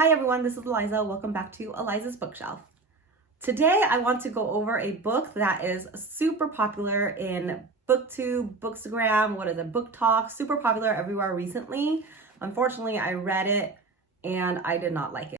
Hi everyone, this is Eliza. Welcome back to Eliza's Bookshelf. Today I want to go over a book that is super popular in BookTube, Bookstagram, Book Talk, super popular everywhere recently. Unfortunately, I read it and I did not like it.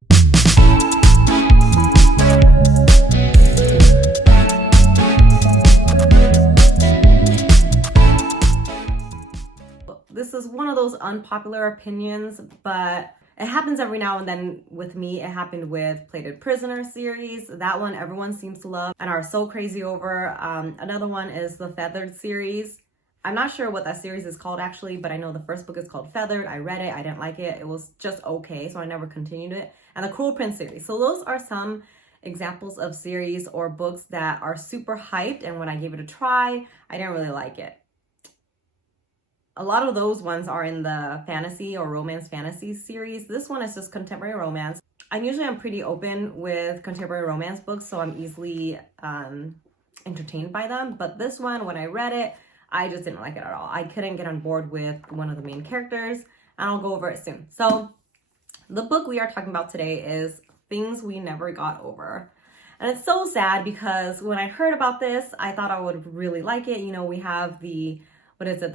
This is one of those unpopular opinions, but it happens every now and then with me. It happened with Plated Prisoner series. That one everyone seems to love and are so crazy over. Another one is the Feathered series. I'm not sure what that series is called actually, but I know the first book is called Feathered. I read it, I didn't like it. It was just okay, so I never continued it. And the Cruel Prince series. So those are some examples of series or books that are super hyped, and when I gave it a try, I didn't really like it. A lot of those ones are in the fantasy or romance fantasy series. This one is just contemporary romance. I'm pretty open with contemporary romance books, so I'm easily entertained by them. But this one, when I read it, I just didn't like it at all. I couldn't get on board with one of the main characters, and I'll go over it soon. So the book we are talking about today is Things We Never Got Over. And it's so sad because when I heard about this, I thought I would really like it. You know, we have the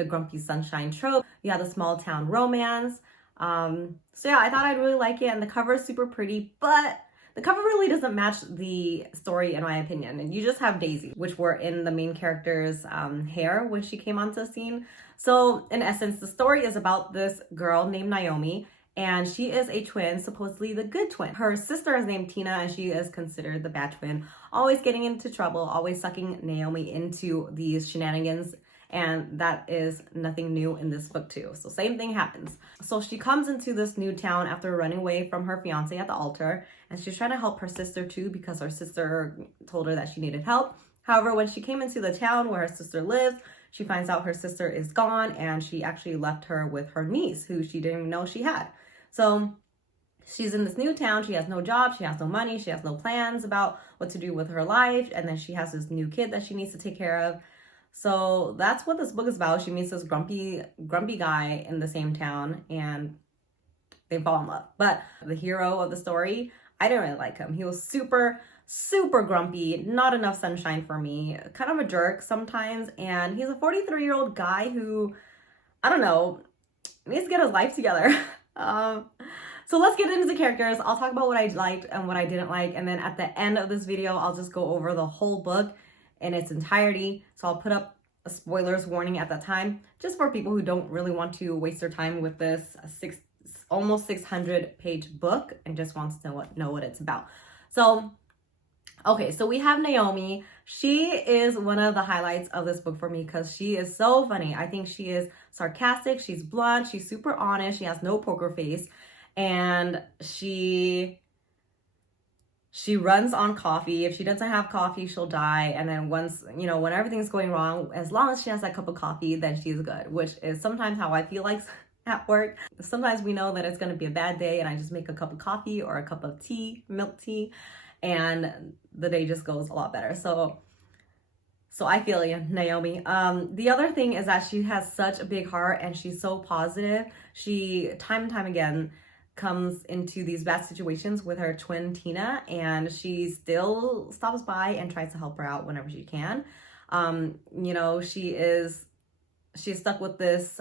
grumpy sunshine trope. You have the small town romance. So yeah, I thought I'd really like it, and the cover is super pretty, but the cover really doesn't match the story in my opinion. And you just have Daisy, which were in the main character's hair when she came onto the scene. So in essence, the story is about this girl named Naomi, and she is a twin, supposedly the good twin. Her sister is named Tina, and she is considered the bad twin, always getting into trouble, always sucking Naomi into these shenanigans. And that is nothing new in this book too. So same thing happens. So she comes into this new town after running away from her fiance at the altar, and she's trying to help her sister too because her sister told her that she needed help. However, when she came into the town where her sister lives, she finds out her sister is gone, and she actually left her with her niece who she didn't even know she had. So she's in this new town. She has no job, she has no money, she has no plans about what to do with her life, and then she has this new kid that she needs to take care of. So that's what this book is about. She meets this grumpy guy in the same town, and they fall in love. But the hero of the story, I didn't really like him. He was super grumpy, not enough sunshine for me, kind of a jerk sometimes. And he's a 43-year-old guy who, I don't know, needs to get his life together. So let's get into the characters. I'll talk about what I liked and what I didn't like. And then at the end of this video, I'll just go over the whole book in its entirety. So I'll put up a spoilers warning at that time, just for people who don't really want to waste their time with this almost 600-page book and just wants to know what it's about. So, okay, so we have Naomi. She is one of the highlights of this book for me because she is so funny. I think she is sarcastic, she's blunt, she's super honest, she has no poker face, and she runs on coffee. If she doesn't have coffee, she'll die. And then once, when everything's going wrong, as long as she has that cup of coffee, then she's good, which is sometimes how I feel like at work. Sometimes we know that it's going to be a bad day, and I just make a cup of coffee or a cup of tea, milk tea, and the day just goes a lot better. So I feel you, Naomi. The other thing is that she has such a big heart, and she's so positive. She, time and time again, comes into these bad situations with her twin Tina, and she still stops by and tries to help her out whenever she can. She's stuck with this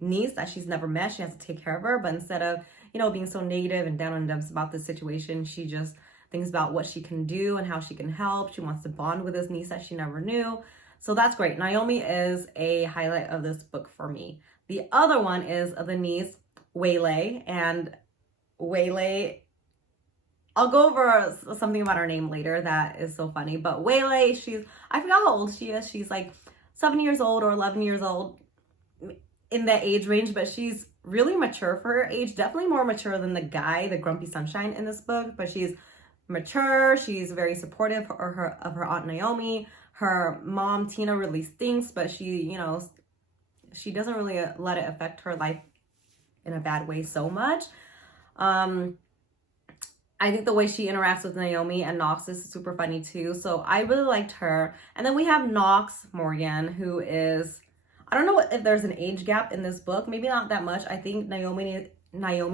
niece that she's never met. She has to take care of her, but instead of being so negative and down on dumps about this situation, she just thinks about what she can do and how she can help. She wants to bond with this niece that she never knew. So that's great. Naomi is a highlight of this book for me. The other one is the niece, Waylay, and Waylay, I'll go over something about her name later that is so funny, but Waylay, I forgot how old she is. She's like 7 years old or 11 years old, in that age range, but she's really mature for her age, definitely more mature than the guy, the grumpy sunshine in this book, but she's mature, she's very supportive of her aunt Naomi. Her mom, Tina, really stinks, but she doesn't really let it affect her life in a bad way so much. I think the way she interacts with Naomi and Knox is super funny too. So I really liked her. And then we have Knox Morgan, who is, I don't know if there's an age gap in this book. Maybe not that much. I think Naomi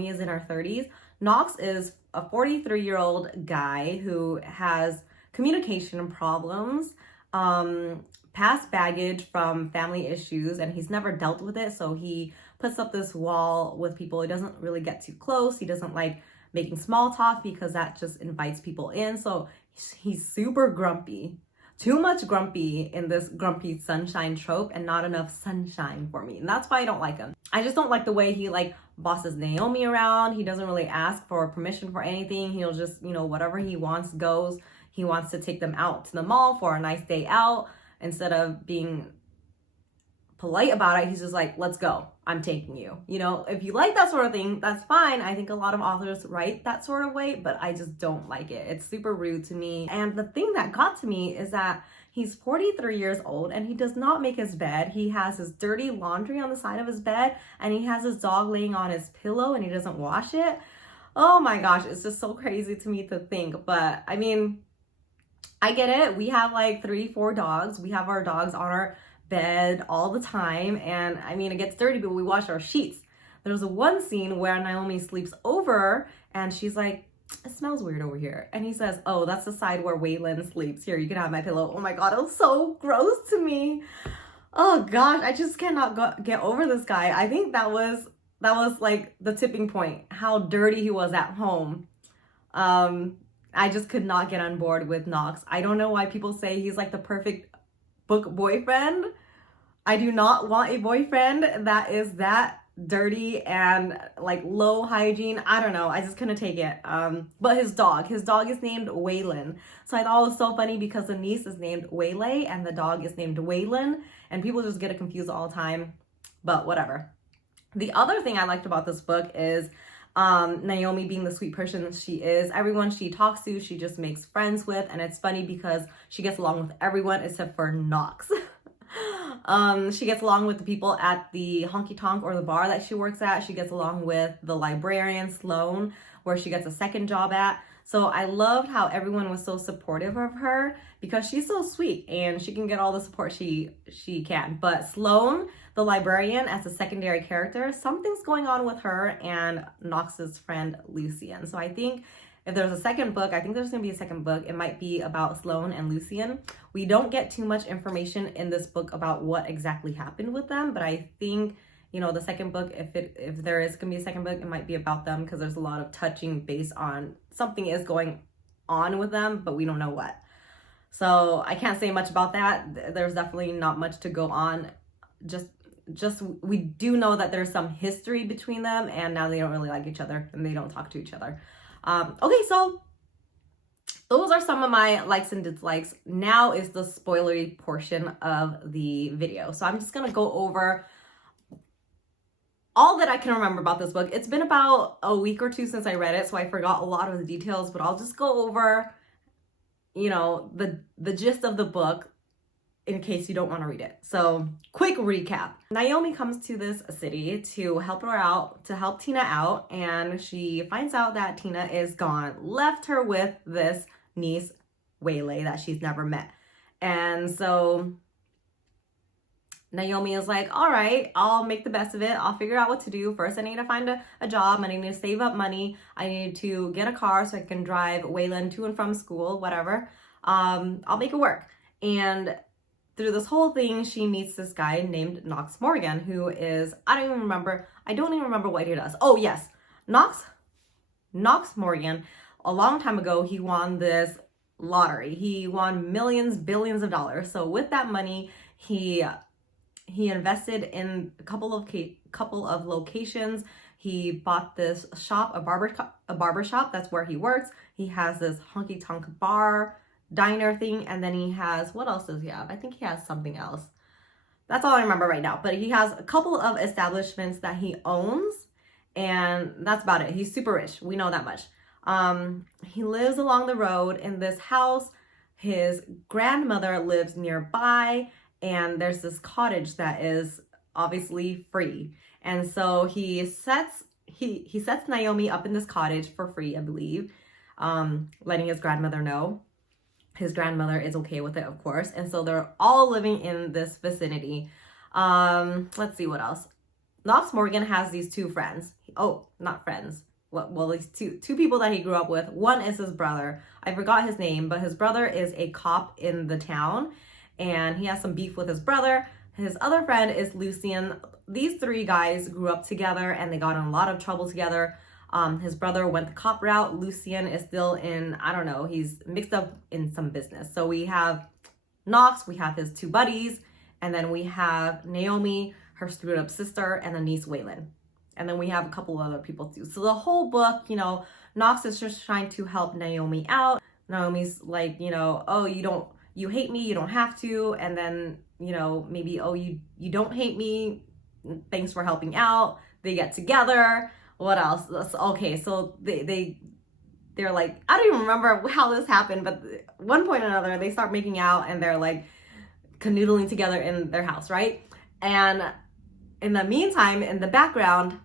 is in her 30s. Knox is a 43-year-old guy who has communication problems, past baggage from family issues, and he's never dealt with it. So he puts up this wall with people. He doesn't really get too close. He doesn't like making small talk because that just invites people in. So he's super grumpy. Too much grumpy in this grumpy sunshine trope and not enough sunshine for me. And that's why I don't like him. I just don't like the way he like bosses Naomi around. He doesn't really ask for permission for anything. He'll just, whatever he wants goes. He wants to take them out to the mall for a nice day out. Instead of being polite about it, he's just like, let's go, I'm taking you. If you like that sort of thing, that's fine. I think a lot of authors write that sort of way, but I just don't like it. It's super rude to me. And the thing that got to me is that he's 43 years old and he does not make his bed. He has his dirty laundry on the side of his bed, and he has his dog laying on his pillow and he doesn't wash it. Oh my gosh, it's just so crazy to me to think. But I mean, I get it. We have like 3-4 dogs. We have our dogs on our bed all the time, and I mean, it gets dirty, but we wash our sheets. There's one scene where Naomi sleeps over and she's like, it smells weird over here, and he says, oh, that's the side where Waylon sleeps. Here, you can have my pillow. Oh my god, it was so gross to me. Oh gosh, I just cannot get over this guy. I think that was like the tipping point, how dirty he was at home. I just could not get on board with Knox. I don't know why people say he's like the perfect book boyfriend. I do not want a boyfriend that is that dirty and like low hygiene. I don't know. I just couldn't take it. But his dog is named Waylon. So I thought it was so funny because the niece is named Waylay and the dog is named Waylon, and people just get it confused all the time. But whatever. The other thing I liked about this book is Naomi being the sweet person she is. Everyone she talks to, she just makes friends with, and it's funny because she gets along with everyone except for Knox. She gets along with the people at the honky tonk or the bar that she works at. She gets along with the librarian Sloane, where she gets a second job at. So I loved how everyone was so supportive of her because she's so sweet and she can get all the support she can. But Sloane, the librarian, as a secondary character, something's going on with her and Knox's friend Lucien. So I think if there's a second book, I think there's going to be a second book. It might be about Sloane and Lucien. We don't get too much information in this book about what exactly happened with them, but I think, the second book, if there is going to be a second book, it might be about them because there's a lot of touching based on something is going on with them, but we don't know what. So I can't say much about that. There's definitely not much to go on. Just we do know that there's some history between them, and now they don't really like each other and they don't talk to each other. Okay, so those are some of my likes and dislikes. Now is the spoilery portion of the video. So I'm just gonna go over all that I can remember about this book. It's been about a week or two since I read it, so I forgot a lot of the details, but I'll just go over, the gist of the book in case you don't want to read it. So quick recap. Naomi comes to this city to help Tina out, and she finds out that Tina is gone, left her with this niece, Waylay, that she's never met. And so Naomi is like, all right, I'll make the best of it. I'll figure out what to do. First, I need to find a job. I need to save up money. I need to get a car so I can drive Waylon to and from school, whatever. I'll make it work. And through this whole thing, she meets this guy named Knox Morgan, who is, I don't even remember what he does. Oh yes, Knox Morgan, a long time ago, he won this lottery. He won millions, billions of dollars. So with that money, he invested in a couple of locations. He bought this shop, a barber shop. That's where he works. He has this honky tonk bar, diner thing, and then he has, what else does he have? I think he has something else. That's all I remember right now. But he has a couple of establishments that he owns, and that's about it. He's super rich. We know that much. He lives along the road in this house. His grandmother lives nearby, and there's this cottage that is obviously free. And so he sets Naomi up in this cottage for free, I believe, letting his grandmother know. His grandmother is okay with it, of course. And so they're all living in this vicinity. Let's see what else. Knox Morgan has these two friends. Oh, not friends. well, these two people that he grew up with. One is his brother. I forgot his name, but his brother is a cop in the town, and he has some beef with his brother. His other friend is Lucien. These three guys grew up together, and they got in a lot of trouble together. His brother went the cop route. Lucien is still in, I don't know, he's mixed up in some business. So we have Knox, we have his two buddies, and then we have Naomi, her screwed up sister, and the niece Waylon. And then we have a couple other people too. So the whole book, you know, Knox is just trying to help Naomi out. Naomi's like, you know, oh, you hate me, you don't have to. And then, you know, maybe, oh, you don't hate me, thanks for helping out. They get together. What else? Okay, so they're like, I don't even remember how this happened, but at one point or another, they start making out and they're like canoodling together in their house, right? And in the meantime, in the background,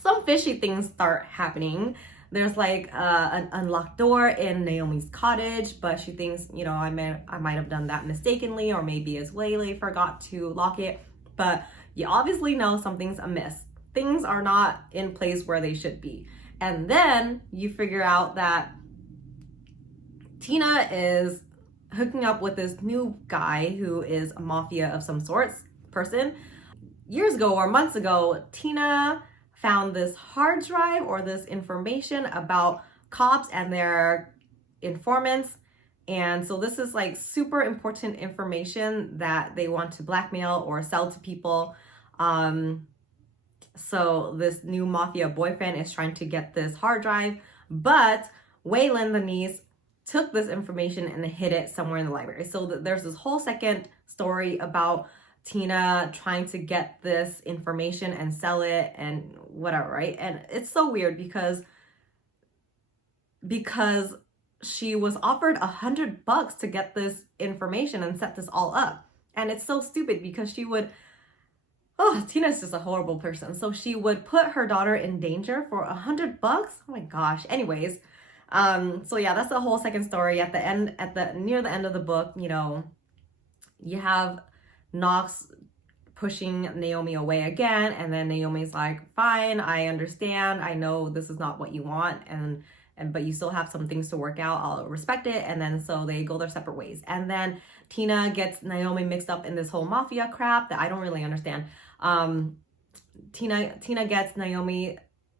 some fishy things start happening. There's like an unlocked door in Naomi's cottage, but she thinks, you know, I might have done that mistakenly, or maybe as Waylay forgot to lock it. But you obviously know something's amiss. Things are not in place where they should be. And then you figure out that Tina is hooking up with this new guy who is a mafia of some sorts person. Years ago or months ago, Tina found this hard drive or this information about cops and their informants. And so this is like super important information that they want to blackmail or sell to people. So this new mafia boyfriend is trying to get this hard drive, but Waylon, the niece, took this information and hid it somewhere in the library. So there's this whole second story about Tina trying to get this information and sell it and whatever, right? And it's so weird because she was offered $100 to get this information and set this all up. And it's so stupid because Tina's just a horrible person. So she would put her daughter in danger for $100. Oh my gosh. Anyways, so yeah, that's the whole second story. At the end, near the end of the book, you know, you have Knox pushing Naomi away again, and then Naomi's like, fine, I understand, I know this is not what you want, but you still have some things to work out, I'll respect it. And then so they go their separate ways, and then Tina gets Naomi mixed up in this whole mafia crap that I don't really understand. Tina gets Naomi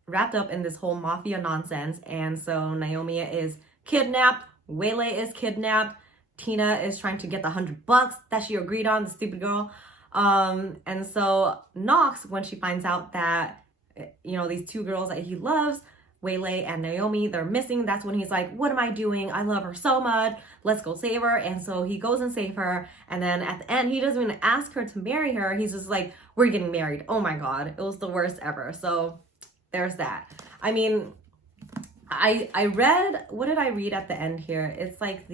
wrapped up in this whole mafia nonsense, and so Naomi is kidnapped, Waylay is kidnapped, Tina is trying to get the $100 that she agreed on, the stupid girl. And so Knox, when she finds out that, you know, these two girls that he loves, Waylay and Naomi, they're missing, that's when he's like, what am I doing? I love her so much. Let's go save her. And so he goes and saves her. And then at the end, he doesn't even ask her to marry her. He's just like, we're getting married. Oh my God. It was the worst ever. So there's that. I mean, I read, what did I read at the end here? It's like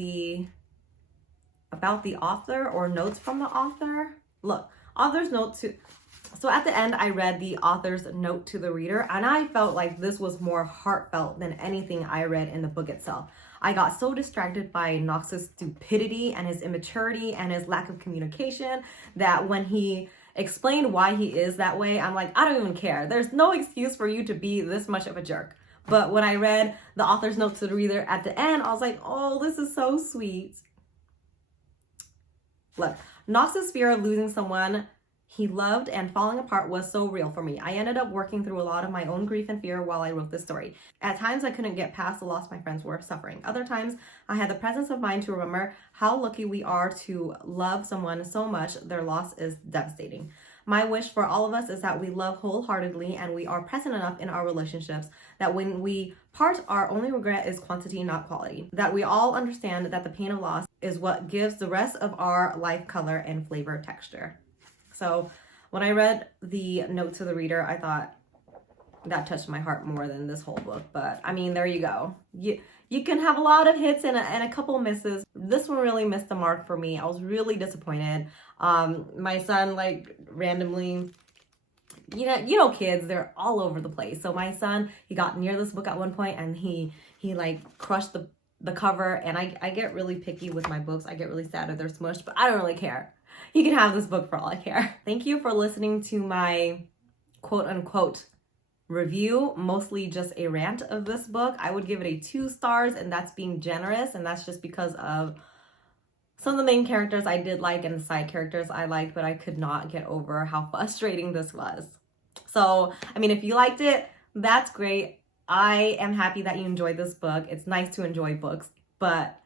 about the author or notes from the author. Look, author's note to, so at the end I read the author's note to the reader, and I felt like this was more heartfelt than anything I read in the book itself. I got so distracted by Knox's stupidity and his immaturity and his lack of communication that when he explained why he is that way, I'm like, I don't even care. There's no excuse for you to be this much of a jerk. But when I read the author's note to the reader at the end, I was like, oh, this is so sweet. Look, Knox's fear of losing someone he loved and falling apart was so real for me. I ended up working through a lot of my own grief and fear while I wrote this story. At times, I couldn't get past the loss my friends were suffering. Other times, I had the presence of mind to remember how lucky we are to love someone so much their loss is devastating. My wish for all of us is that we love wholeheartedly and we are present enough in our relationships that when we part, our only regret is quantity, not quality. That we all understand that the pain of loss is what gives the rest of our life color and flavor texture. So when I read the note to the reader, I thought that touched my heart more than this whole book. But I mean, there you go. You can have a lot of hits and a couple misses. This one really missed the mark for me. I was really disappointed. My son, like, randomly, you know kids, they're all over the place. So my son, he got near this book at one point and he like crushed the cover, and I get really picky with my books. I get really sad if they're smushed, but I don't really care. You can have this book for all I care. Thank you for listening to my quote unquote review, mostly just a rant of this book, I would give it a 2 stars, and that's being generous, and that's just because of some of the main characters I did like and the side characters I liked, but I could not get over how frustrating this was. So, I mean, if you liked it, that's great. I am happy that you enjoyed this book. It's nice to enjoy books, but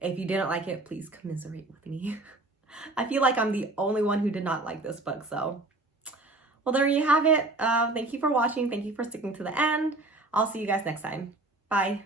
if you didn't like it, please commiserate with me. I feel like I'm the only one who did not like this book, so. Well, there you have it. Thank you for watching. Thank you for sticking to the end. I'll see you guys next time. Bye.